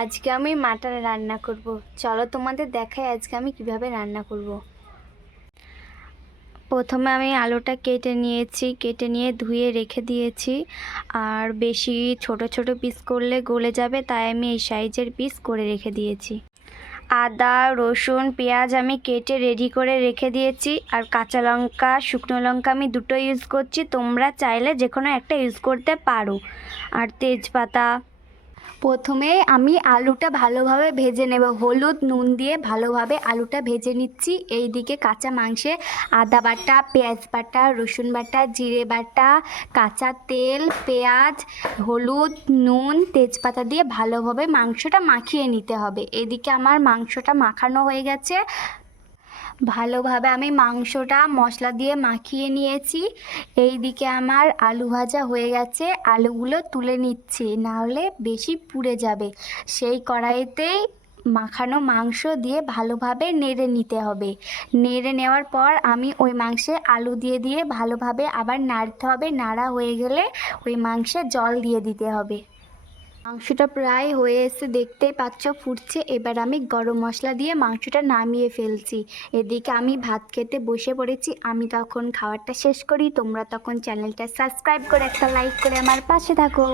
আজকে আমি মাটন রান্না করব। চলো তোমাদের দেখাই আজকে আমি কীভাবে রান্না করব। প্রথমে আমি আলুটা কেটে নিয়েছি, কেটে নিয়ে ধুয়ে রেখে দিয়েছি। আর বেশি ছোট ছোট পিস করলে গলে যাবে, তাই আমি এই সাইজের পিস করে রেখে দিয়েছি। আদা, রসুন, পেঁয়াজ আমি কেটে রেডি করে রেখে দিয়েছি। আর কাঁচা লঙ্কা, শুকনো লঙ্কা আমি দুটো ইউজ করছি। তোমরা চাইলে যে কোনো একটা ইউজ করতে পারো। আর তেজপাতা প্রথমে আমি আলুটা ভালোভাবে ভেজে নেব। হলুদ, নুন দিয়ে ভালোভাবে আলুটা ভেজে নিচ্ছি। এই দিকে কাঁচা মাংসে আদা বাটা, পেঁয়াজ বাটা, রসুন বাটা, জিরে বাটা, কাঁচা তেল, পেঁয়াজ, হলুদ, নুন, তেজপাতা দিয়ে ভালোভাবে মাংসটা মাখিয়ে নিতে হবে। এদিকে আমার মাংসটা মাখানো হয়ে গেছে। ভালোভাবে আমি মাংসটা মশলা দিয়ে মাখিয়ে নিয়েছি। এই দিকে আমার আলু ভাজা হয়ে গেছে। আলুগুলো তুলে নিচ্ছি, নাহলে বেশি পুড়ে যাবে। সেই কড়াইতেই মাখানো মাংস দিয়ে ভালোভাবে নেড়ে নিতে হবে। নেড়ে নেওয়ার পর আমি ওই মাংসে আলু দিয়ে দিয়ে ভালোভাবে আবার নাড়তে হবে। নাড়া হয়ে গেলে ওই মাংসে জল দিয়ে দিতে হবে। মাংসটা প্রায় হয়ে এসে দেখতেই পাচ্ছ, ফুটছে। এবার আমি গরম মশলা দিয়ে মাংসটা নামিয়ে ফেলছি। এদিকে আমি ভাত খেতে বসে পড়েছি। আমি তখন খাবারটা শেষ করি। তোমরা তখন চ্যানেলটা সাবস্ক্রাইব করে একটা লাইক করে আমার পাশে থাকো।